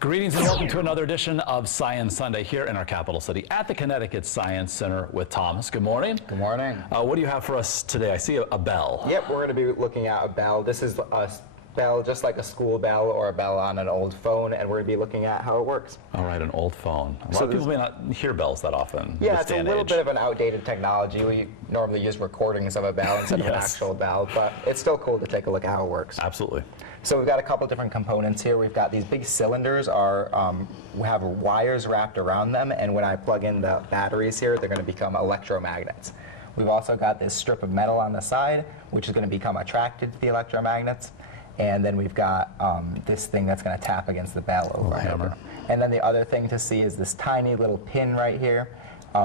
Greetings and welcome to another edition of Science Sunday here in our capital city at the Connecticut Science Center with Thomas. Good morning. Good morning. What do you have for us today? I see a bell. Yep, we're going to be looking at a bell. This is a bell just like a school bell or a bell on an old phone, and we're going to be looking at how it works. All right, an old phone. A lot of people may not hear bells that often. Yeah, it's a little bit of an outdated technology. We normally use recordings of a bell instead of an actual bell, but it's still cool to take a look at how it works. Absolutely. So we've got a couple different components here. We've got these big cylinders we have wires wrapped around them, and when I plug in the batteries here, they're going to become electromagnets. We've also got this strip of metal on the side, which is going to become attracted to the electromagnets. And then we've got this thing that's going to tap against the bell over and over. And then the other thing to see is this tiny little pin right here,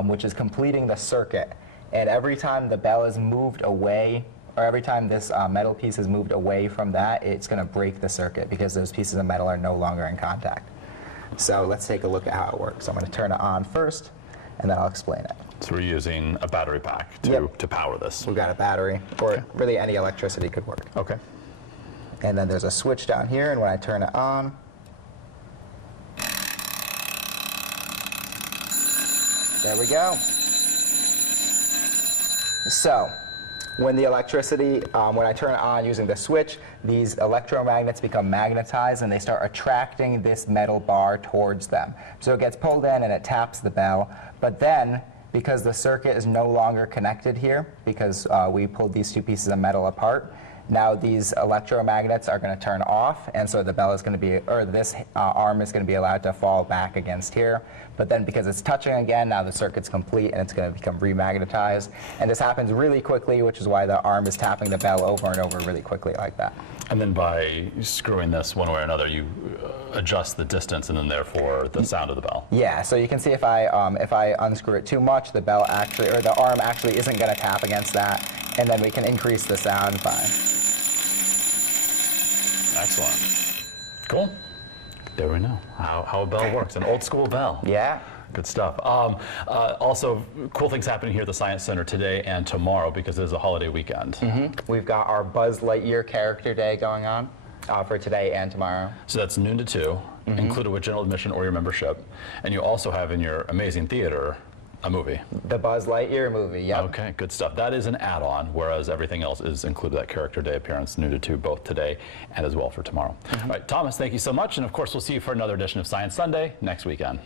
which is completing the circuit. And every time the bell is moved away, or every time this metal piece is moved away from that, it's going to break the circuit because those pieces of metal are no longer in contact. So let's take a look at how it works. I'm going to turn it on first, and then I'll explain it. So we're using a battery pack to power this. We've got a battery, or really any electricity could work. Okay. And then there's a switch down here, and when I turn it on, there we go. So, when the electricity, when I turn it on using the switch, these electromagnets become magnetized and they start attracting this metal bar towards them. So it gets pulled in and it taps the bell, but then, because the circuit is no longer connected here, because we pulled these two pieces of metal apart, now these electromagnets are going to turn off, and so the bell is going to be, or this arm is going to be allowed to fall back against here. But then because it's touching again, now the circuit's complete and it's going to become remagnetized. And this happens really quickly, which is why the arm is tapping the bell over and over really quickly like that. And then by screwing this one way or another, you adjust the distance and then therefore the sound of the bell. Yeah, so you can see if I unscrew it too much, the bell actually, or the arm actually isn't going to tap against that. And then we can increase the sound by. Excellent. Cool. There we know how a bell works, an old school bell. Yeah. Good stuff. Also, cool things happening here at the Science Center today and tomorrow because it is a holiday weekend. We've got our Buzz Lightyear Character Day going on for today and tomorrow. So that's noon to 2, included with general admission or your membership. And you also have in your amazing theater a movie. The Buzz Lightyear movie, yeah. Okay, good stuff. That is an add-on, whereas everything else is included, that Character Day appearance, noon to 2, both today and as well for tomorrow. All right, Thomas, thank you so much. And of course, we'll see you for another edition of Science Sunday next weekend.